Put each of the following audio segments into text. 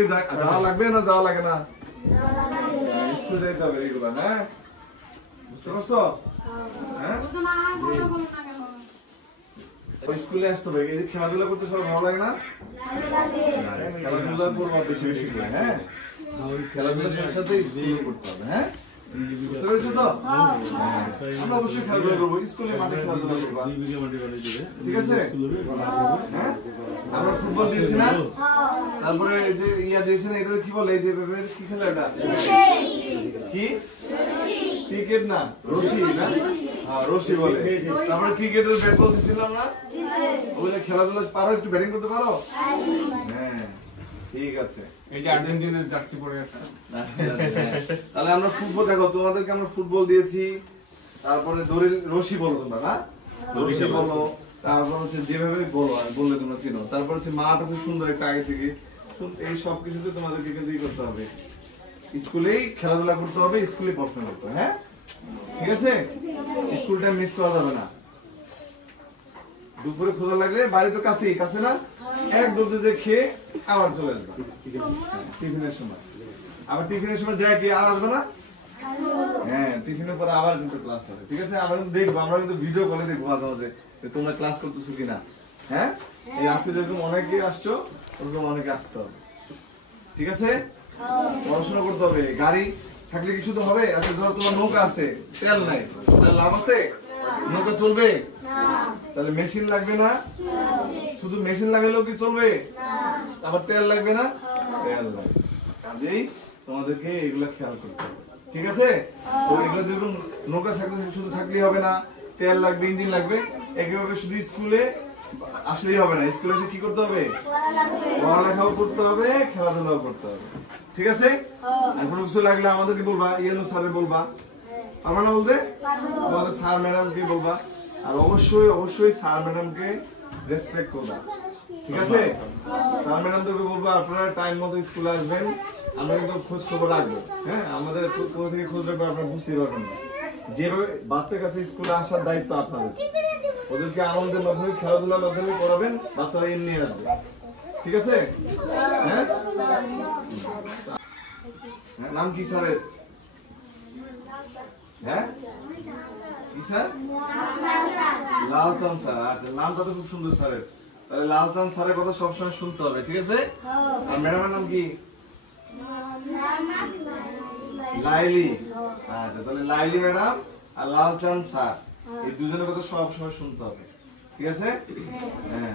থেকে যাওয়া লাগবে না যাওয়া লাগে না? স্কুল যাইতে হবে রেগুলার, হ্যাঁ? বুঝতে পারছো? হ্যাঁ, স্কুলে আসতে হবে। এই খেলাধুলা করতে সব ভালো লাগে না? খেলাধুলা করবো বেশি বেশি করে, হ্যাঁ? খেলাধুলার সাথে সাথে স্কুল করতে হবে, হ্যাঁ? বুঝতে পেরেছো তো? আমরা অবশ্যই খেলাধুলা করবো, স্কুলে মাঠে খেলাধুলা করবো, ঠিক আছে? হ্যাঁ, আমরা ফুটবল দিয়েছি না, তারপরে যে ইয়া দিয়েছেন, এটা কি বলে? এই যে কি খেলা এটা? কি ক্রিকেট না, রশি না? হ্যাঁ, রশি বলে। তারপরে ক্রিকেটের ব্যাট বল দিছিলাম না? ওগুলো খেলাধুলা পারো? একটু ব্যাটিং করতে পারো? হ্যাঁ, ঠিক আছে। এই যে আর্জেন্টিনার জার্সি পরে আছে। তাহলে আমরা ফুটবল, দেখো তোমাদেরকে আমরা ফুটবল দিয়েছি, তারপরে দড়ির রশি বলো তোমরা, না? রশি বলো, তারপর হচ্ছে যেভাবে বলো বললে তোমরা চিনো। তারপর হচ্ছে মাঠ আছে সুন্দর একটা আগে থেকে। এই সব কিছুতে তোমাদেরকে কিন্তু করতে হবে, স্কুলেই খেলাধুলা করতে হবে, স্কুলে পড়াশোনা করতে হবে, হ্যাঁ? ঠিক আছে? স্কুলটা মিস করা যাবে না। দুপুরে খোঁজা লাগলে বাড়ি তো কাছেই, কাছে না? এক দৌড়ে যে খেয়ে আবার চলে আসবে টিফিনের সময়। আবার টিফিনের সময় যায় কি আর আসবে না? হ্যাঁ, টিফিনের পরে আবার কিন্তু ক্লাস হবে, ঠিক আছে? আমরা কিন্তু দেখবো, আমরা কিন্তু ভিডিও কলে দেখবো মাঝে মাঝে তোমরা ক্লাস করতেছো কিনা, হ্যাঁ? এই আজকে যেরকম অনেকে আসছো ওরকম অনেকে আসতে হবে, ঠিক আছে? পড়াশোনা করতে হবে। গাড়ি থাকলে কি শুধু হবে? আচ্ছা, ধরো তোমার নৌকা আছে, তেল নাই, তাহলে লাভ আছে? নৌকা চলবে? তাহলে মেশিন লাগবে না? শুধু মেশিন লাগালেও কি চলবে? আবার তেল লাগবে না? তেল লাগবে। কাজেই তোমাদেরকে এগুলো খেয়াল করতে হবে, ঠিক আছে? তো এগুলো যেরকম নৌকা থাকলে শুধু থাকলেই হবে না, তেল লাগবে, ইঞ্জিন লাগবে। একইভাবে শুধু স্কুলে আসলেই হবে না, স্কুলে এসে কি করতে হবে? পড়ালেখাও করতে হবে, খেলাধুলাও করতে হবে, ঠিক আছে? আর কোনো কিছু লাগলে আমাদেরকে বলবা, ইয়েলো স্যারে বলবা, পারবা না বলতে? আমাদের স্যার ম্যাডামকে বলবা। আর অবশ্যই অবশ্যই স্যার ম্যাডামকে রেসপেক্ট করবা, ঠিক আছে? স্যার ম্যাডামদেরকে বলবা আপনারা টাইম মতো স্কুলে আসবেন, আমরা কিন্তু খোঁজ খবর রাখবো, হ্যাঁ? আমাদের কোথা থেকে খোঁজ রাখবো আপনারা বুঝতেই পারবেন না। যেভাবে বাচ্চার কাছে স্কুলে আসার দায়িত্ব আপনাদের, ওদেরকে আনন্দের মাধ্যমে, খেলাধুলার মাধ্যমে করাবেন, বাচ্চারা এমনি আসবে, ঠিক আছে? হ্যাঁ, নাম কি স্যারের? হ্যাঁ, কি স্যার? লালচাঁদ স্যার। আচ্ছা, নামটা তো খুব সুন্দর স্যারের। তাহলে লালচাঁদ স্যারের কথা সবসময় শুনতে হবে, ঠিক আছে? আর ম্যাডামের নাম কি? লাইলি। আচ্ছা, তাহলে লাইলি ম্যাডাম আর লালচাঁদ স্যার, এই দুজনের কথা সবসময় শুনতে হবে, ঠিক আছে? হ্যাঁ,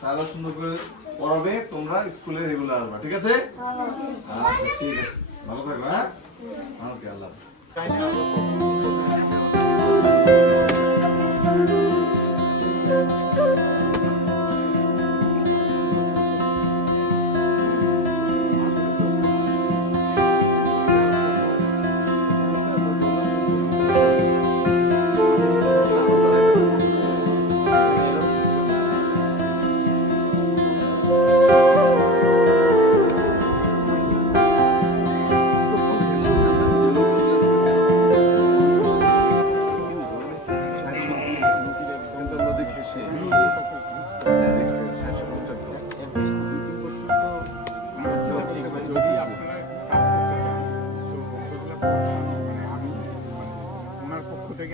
স্যাররা সুন্দর করে পড়াবে, তোমরা স্কুলে রেগুলার আসবা, ঠিক আছে? আচ্ছা, ঠিক আছে, ভালো থাকবে, হ্যাঁ? ওকে, আল্লাহ হাফেজ।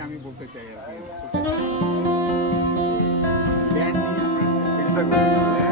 আমি বলতে চাই আর কি,